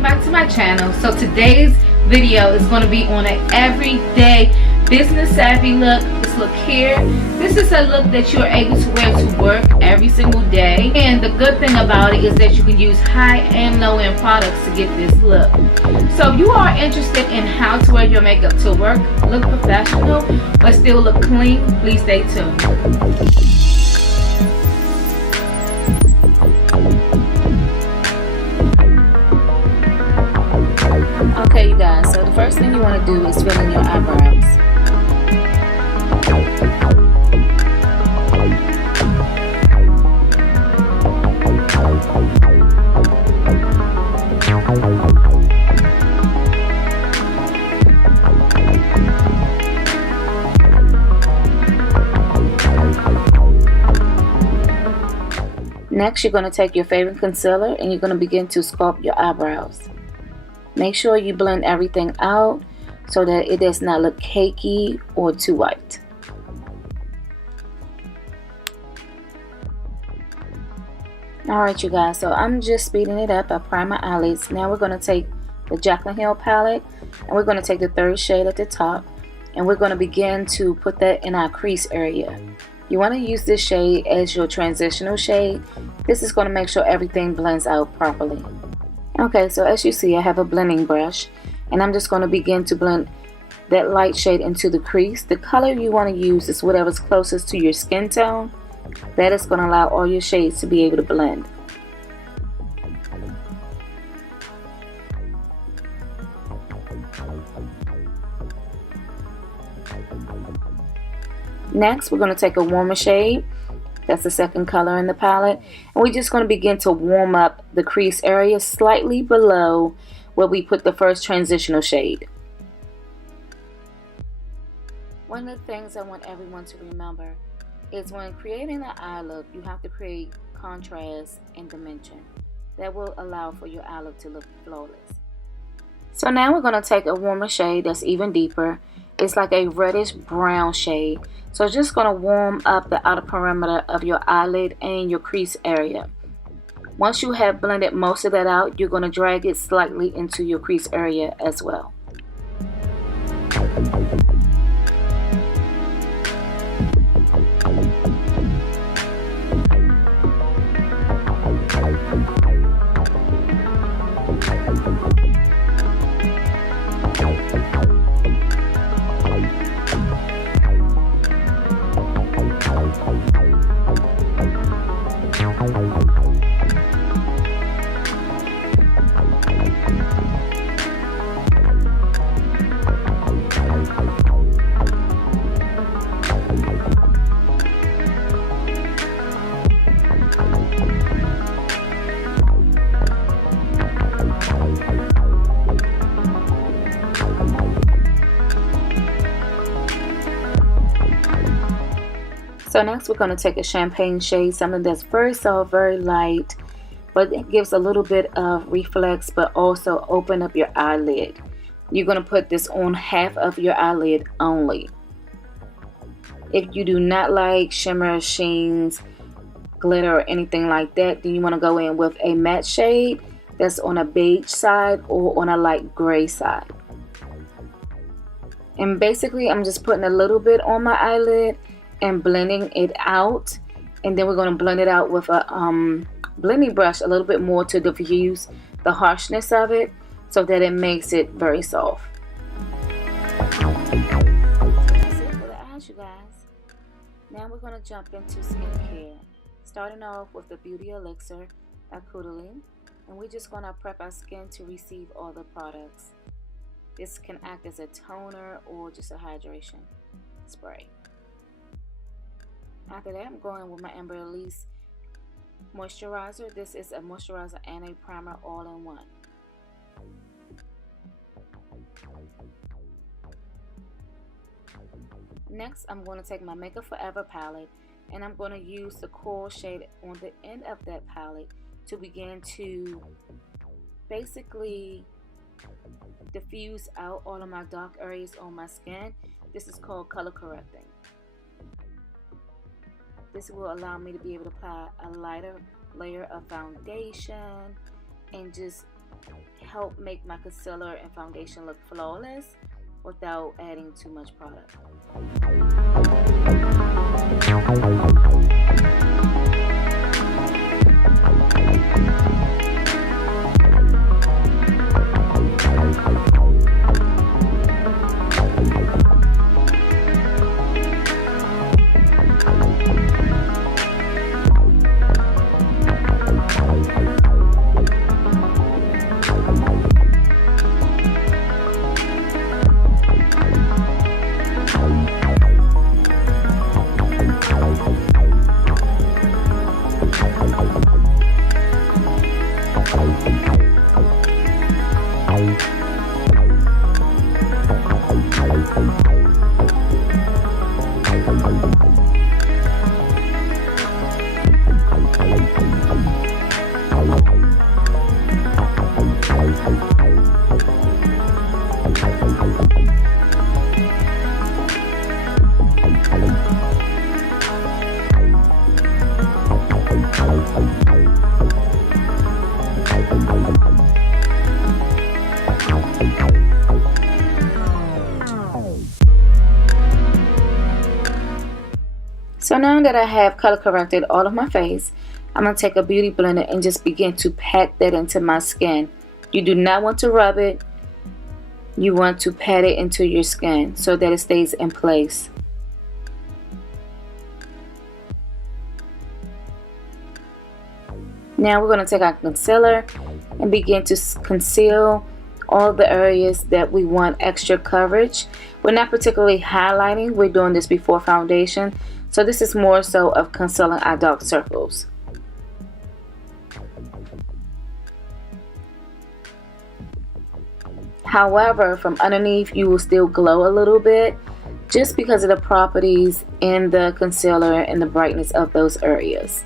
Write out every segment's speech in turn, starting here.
welcome back to my channel. So today's video is going to be on an everyday business savvy look. This look here, this is a look that you're able to wear to work every single day, and the good thing about it is that you can use high and low end products to get this look. So if you are interested in how to wear your makeup to work, look professional but still look clean, please stay tuned. Okay, you guys, so the first thing you want to do is fill in your eyebrows. Next, you're going to take your favorite concealer and you're going to begin to sculpt your eyebrows. Make sure you blend everything out so that it does not look cakey or too white. Alright you guys, so I'm just speeding it up. I prime my eyelids. Now we're going to take the Jaclyn Hill palette and we're going to take the third shade at the top and we're going to begin to put that in our crease area. You want to use this shade as your transitional shade. This is going to make sure everything blends out properly. Okay, so as you see, I have a blending brush and I'm just going to begin to blend that light shade into the crease. The color you want to use is whatever's closest to your skin tone. That is going to allow all your shades to be able to blend. Next, we're going to take a warmer shade. That's the second color in the palette. And we're just going to begin to warm up the crease area slightly below where we put the first transitional shade. One of the things I want everyone to remember is when creating an eye look, you have to create contrast and dimension. That will allow for your eye look to look flawless. So now we're going to take a warmer shade that's even deeper. It's like a reddish brown shade. So just going to warm up the outer perimeter of your eyelid and your crease area. Once you have blended most of that out, you're going to drag it slightly into your crease area as well. So next we're going to take a champagne shade, something that's very soft, very light, but it gives a little bit of reflex but also open up your eyelid. You're going to put this on half of your eyelid only. If you do not like shimmer, sheens, glitter or anything like that, then you want to go in with a matte shade that's on a beige side or on a light gray side. And basically I'm just putting a little bit on my eyelid and blending it out, and then we're going to blend it out with a blending brush a little bit more to diffuse the harshness of it so that it makes it very soft. That's it for the eyes, you guys. Now we're going to jump into skincare, starting off with the Beauty Elixir by Caudalie, and we're just going to prep our skin to receive all the products. This can act as a toner or just a hydration spray. After that, I'm going with my Amber Elise moisturizer. This is a moisturizer and a primer all in one. Next, I'm going to take my Makeup Forever palette and I'm going to use the coral shade on the end of that palette to begin to basically diffuse out all of my dark areas on my skin. This is called color correcting. This will allow me to be able to apply a lighter layer of foundation and just help make my concealer and foundation look flawless without adding too much product. So now that I have color corrected all of my face, I'm going to take a beauty blender and just begin to pat that into my skin. You do not want to rub it. You want to pat it into your skin so that it stays in place. Now we're going to take our concealer and begin to conceal all the areas that we want extra coverage. We're not particularly highlighting. We're doing this before foundation. So this is more so of concealing our dark circles. However, from underneath you will still glow a little bit just because of the properties in the concealer and the brightness of those areas.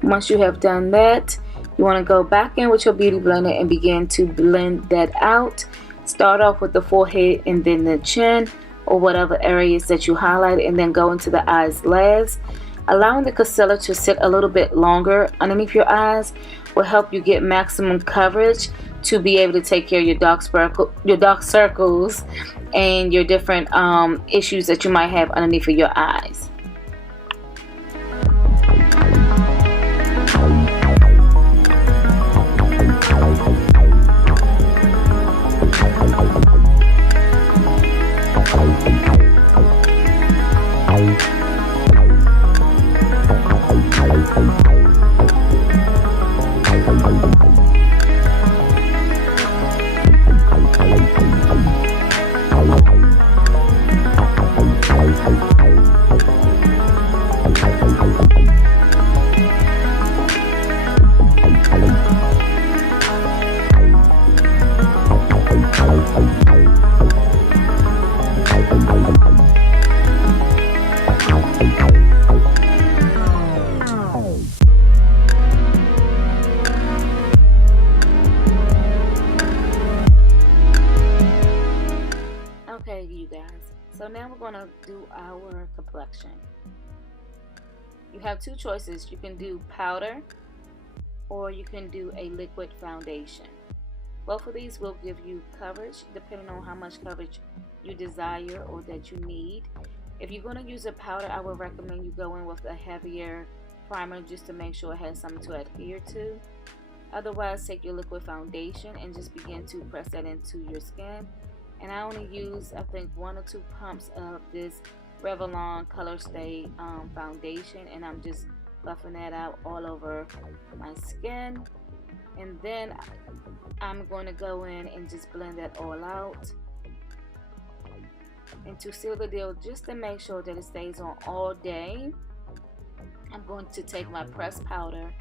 Once you have done that, you want to go back in with your beauty blender and begin to blend that out. Start off with the forehead and then the chin or whatever areas that you highlight, and then go into the eyes last. Allowing the concealer to sit a little bit longer underneath your eyes will help you get maximum coverage to be able to take care of your dark circles and your different issues that you might have underneath of your eyes. Okay, you guys, so now we're going to do our complexion. You have two choices. You can do powder or you can do a liquid foundation. Both of these will give you coverage depending on how much coverage you desire or that you need. If you're going to use a powder, I would recommend you go in with a heavier primer just to make sure it has something to adhere to. Otherwise, take your liquid foundation and just begin to press that into your skin. And I only use, I think, 1 or 2 pumps of this Revlon Color Stay foundation, and I'm just buffing that out all over my skin. And then I'm going to go in and just blend that all out. And to seal the deal, just to make sure that it stays on all day, I'm going to take my pressed powder,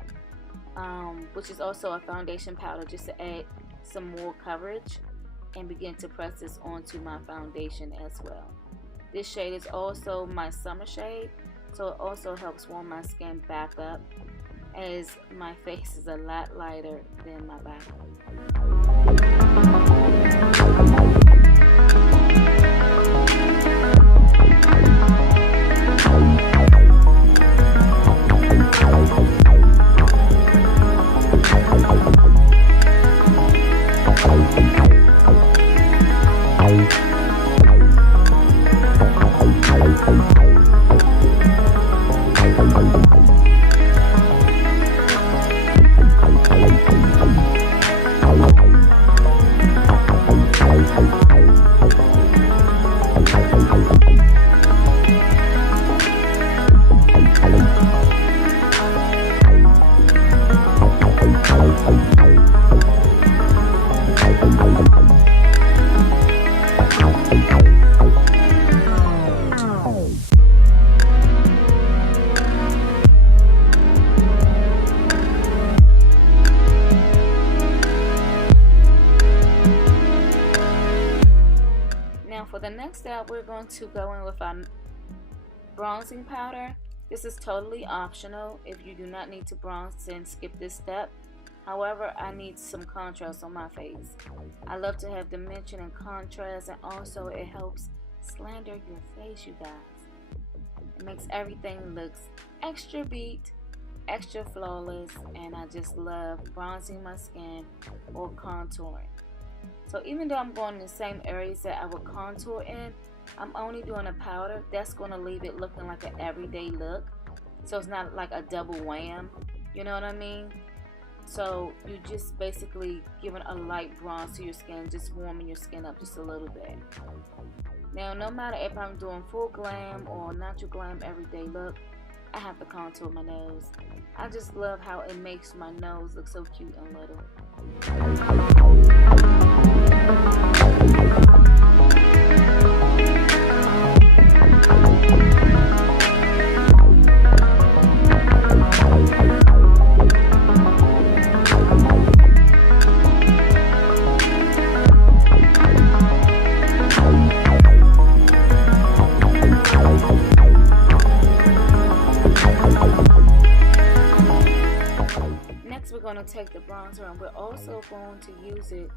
which is also a foundation powder, just to add some more coverage, and begin to press this onto my foundation as well. This shade is also my summer shade, so it also helps warm my skin back up, as my face is a lot lighter than my body. Next up, we're going to go in with our bronzing powder. This is totally optional. If you do not need to bronze, then skip this step. However, I need some contrast on my face. I love to have dimension and contrast, and also it helps slander your face, you guys. It makes everything looks extra beat, extra flawless, and I just love bronzing my skin or contouring. So even though I'm going in the same areas that I would contour in, I'm only doing a powder. That's going to leave it looking like an everyday look. So it's not like a double wham. You know what I mean? So you just basically giving a light bronze to your skin, just warming your skin up just a little bit. Now, no matter if I'm doing full glam or natural glam everyday look, I have to contour my nose. I just love how it makes my nose look so cute and little. Take the bronzer, and we're also going to use it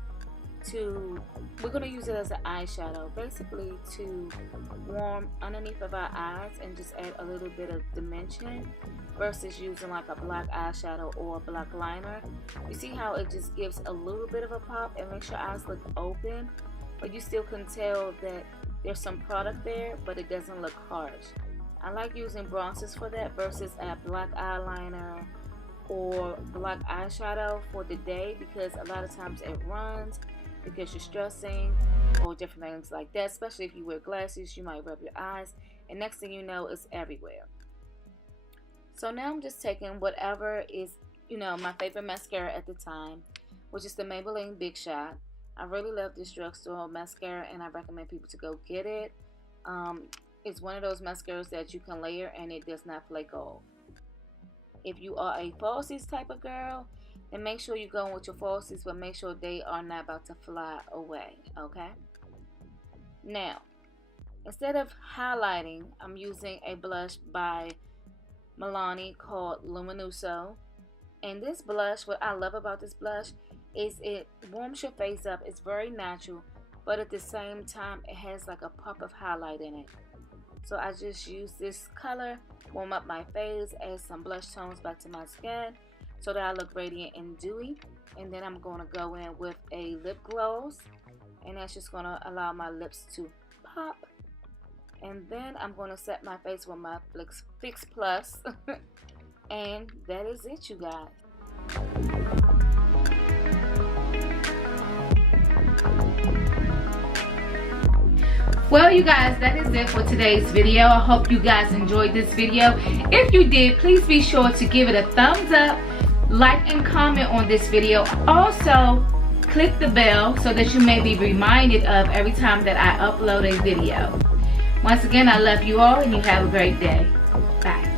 as an eyeshadow, basically to warm underneath of our eyes and just add a little bit of dimension versus using like a black eyeshadow or a black liner. You see how it just gives a little bit of a pop and makes your eyes look open, but you still can tell that there's some product there, but it doesn't look harsh. I like using bronzers for that versus a black eyeliner or black eyeshadow for the day, because a lot of times it runs because you're stressing or different things like that. Especially if you wear glasses, you might rub your eyes, and next thing you know, it's everywhere. So now I'm just taking whatever is, my favorite mascara at the time, which is the Maybelline Big Shot. I really love this drugstore mascara, and I recommend people to go get it. It's one of those mascaras that you can layer and it does not flake off. If you are a falsies type of girl, then make sure you go in with your falsies, but make sure they are not about to fly away, okay? Now, instead of highlighting, I'm using a blush by Milani called Luminoso. And this blush, what I love about this blush is it warms your face up. It's very natural, but at the same time, it has like a pop of highlight in it. So I just use this color, warm up my face, add some blush tones back to my skin so that I look radiant and dewy. And then I'm going to go in with a lip gloss, and that's just going to allow my lips to pop. And then I'm going to set my face with my Fix Plus. And that is it, you guys. Well, you guys, that is it for today's video. I hope you guys enjoyed this video. If you did, please be sure to give it a thumbs up, like and comment on this video. Also, click the bell so that you may be reminded of every time that I upload a video. Once again, I love you all, and you have a great day. Bye.